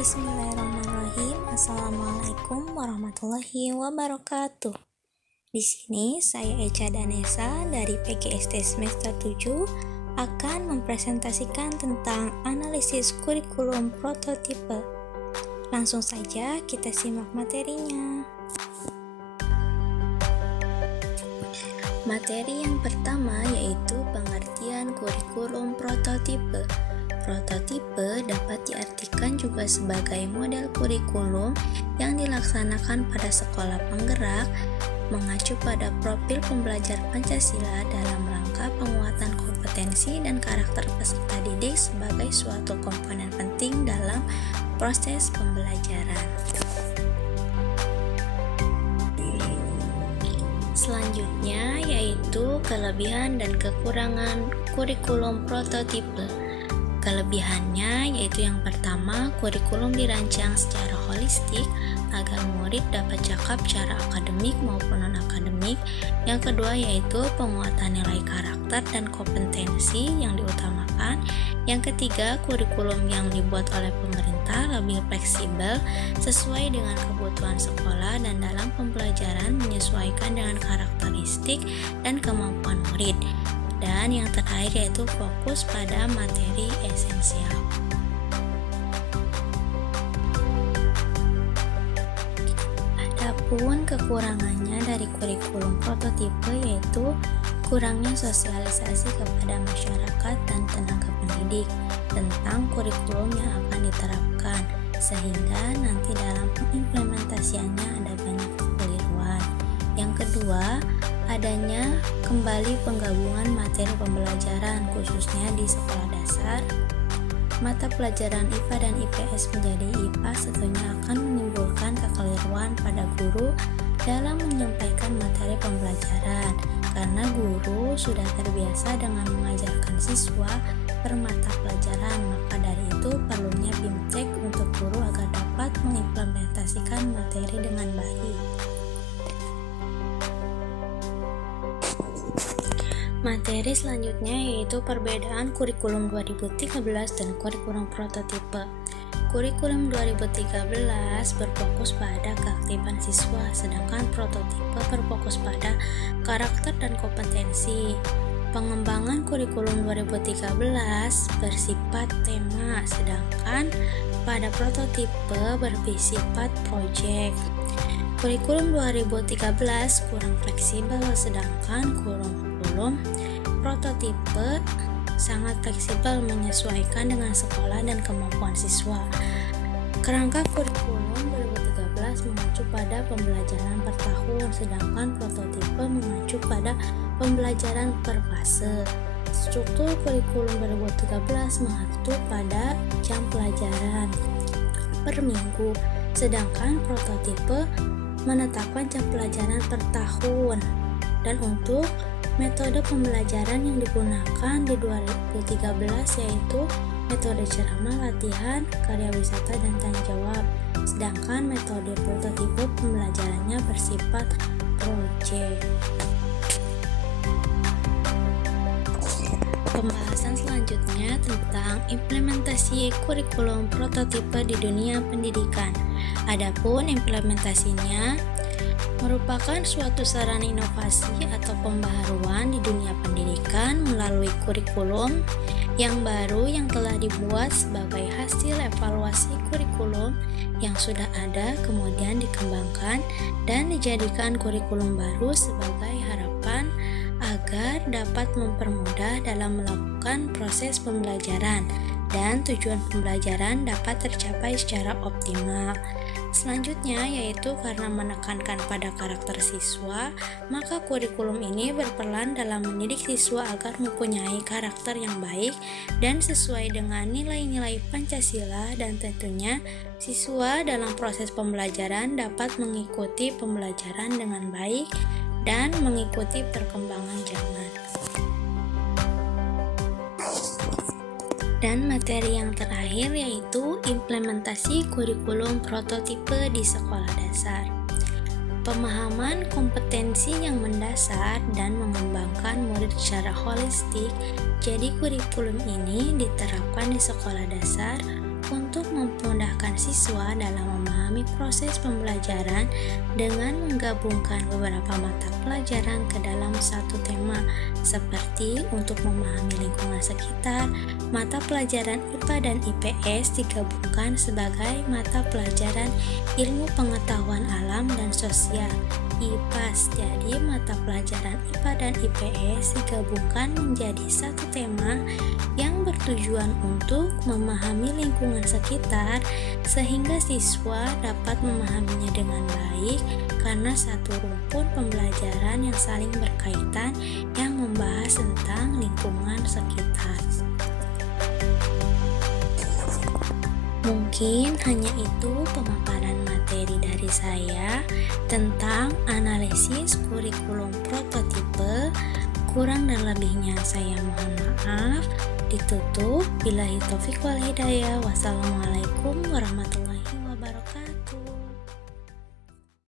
Bismillahirrahmanirrahim. Assalamualaikum warahmatullahi wabarakatuh. Di sini saya Echa Danesa dari PGSD semester 7 akan mempresentasikan tentang analisis kurikulum prototipe. Langsung saja kita simak materinya. Materi yang pertama yaitu pengertian kurikulum prototipe. Prototipe dapat diartikan juga sebagai model kurikulum yang dilaksanakan pada sekolah penggerak, mengacu pada profil pembelajar Pancasila dalam rangka penguatan kompetensi dan karakter peserta didik sebagai suatu komponen penting dalam proses pembelajaran. Selanjutnya yaitu kelebihan dan kekurangan kurikulum prototipe. Kelebihannya yaitu yang pertama, kurikulum dirancang secara holistik agar murid dapat cakap secara akademik maupun non-akademik. Yang kedua yaitu penguatan nilai karakter dan kompetensi yang diutamakan. Yang ketiga, kurikulum yang dibuat oleh pemerintah lebih fleksibel sesuai dengan kebutuhan sekolah dan dalam pembelajaran menyesuaikan dengan karakteristik dan kemampuan murid. Dan yang terakhir yaitu fokus pada materi esensial. Adapun kekurangannya dari kurikulum prototipe yaitu kurangnya sosialisasi kepada masyarakat dan tenaga pendidik tentang kurikulum yang akan diterapkan, sehingga nanti dalam pengimplementasiannya ada banyak kekeliruan. Yang kedua, adanya kembali penggabungan materi pembelajaran khususnya di sekolah dasar. Mata pelajaran IPA dan IPS menjadi IPA tentunya akan menimbulkan kekeliruan pada guru dalam menyampaikan materi pembelajaran karena guru sudah terbiasa dengan mengajarkan siswa per mata pelajaran, maka dari itu perlunya BIMTEK untuk guru agar dapat mengimplementasikan materi dengan baik. Materi selanjutnya yaitu perbedaan kurikulum 2013 dan kurikulum prototipe. Kurikulum 2013 berfokus pada keaktifan siswa, sedangkan prototipe berfokus pada karakter dan kompetensi. Pengembangan kurikulum 2013 bersifat tema, sedangkan pada prototipe bersifat proyek. Kurikulum 2013 kurang fleksibel, sedangkan kurikulum prototipe sangat fleksibel menyesuaikan dengan sekolah dan kemampuan siswa. Kerangka kurikulum 2013 mengacu pada pembelajaran per tahun, sedangkan prototipe mengacu pada pembelajaran per fase. Struktur kurikulum 2013 mengacu pada jam pelajaran per minggu, sedangkan prototipe menetapkan jam pelajaran per tahun. Dan untuk metode pembelajaran yang digunakan di 2013 yaitu metode ceramah, latihan, karya wisata, dan tanya jawab. Sedangkan metode prototipe pembelajarannya bersifat proyek. Pembahasan selanjutnya tentang implementasi kurikulum prototipe di dunia pendidikan. Adapun implementasinya merupakan suatu sarana inovasi atau pembaharuan di dunia pendidikan melalui kurikulum yang baru yang telah dibuat sebagai hasil evaluasi kurikulum yang sudah ada kemudian dikembangkan dan dijadikan kurikulum baru sebagai harapan agar dapat mempermudah dalam melakukan proses pembelajaran dan tujuan pembelajaran dapat tercapai secara optimal. Selanjutnya yaitu karena menekankan pada karakter siswa, maka kurikulum ini berperan dalam mendidik siswa agar mempunyai karakter yang baik dan sesuai dengan nilai-nilai Pancasila, dan tentunya siswa dalam proses pembelajaran dapat mengikuti pembelajaran dengan baik dan mengikuti perkembangan zaman. Dan materi yang terakhir yaitu implementasi kurikulum prototipe di sekolah dasar. Pemahaman kompetensi yang mendasar dan mengembangkan murid secara holistik. Jadi kurikulum ini diterapkan di sekolah dasar untuk untuk memudahkan siswa dalam memahami proses pembelajaran dengan menggabungkan beberapa mata pelajaran ke dalam satu tema, seperti untuk memahami lingkungan sekitar. Mata pelajaran IPA dan IPS digabungkan sebagai mata pelajaran ilmu pengetahuan alam dan sosial IPAS. Jadi mata pelajaran IPA dan IPS digabungkan menjadi satu tema yang bertujuan untuk memahami lingkungan sekitar sehingga siswa dapat memahaminya dengan baik karena satu rumpun pembelajaran yang saling berkaitan yang membahas tentang lingkungan sekitar. Mungkin hanya itu pemaparan materi dari saya tentang analisis kurikulum prototipe. Kurang dan lebihnya saya mohon maaf. Ditutup. Billahi taufik wal hidayah. Wassalamualaikum warahmatullahi wabarakatuh.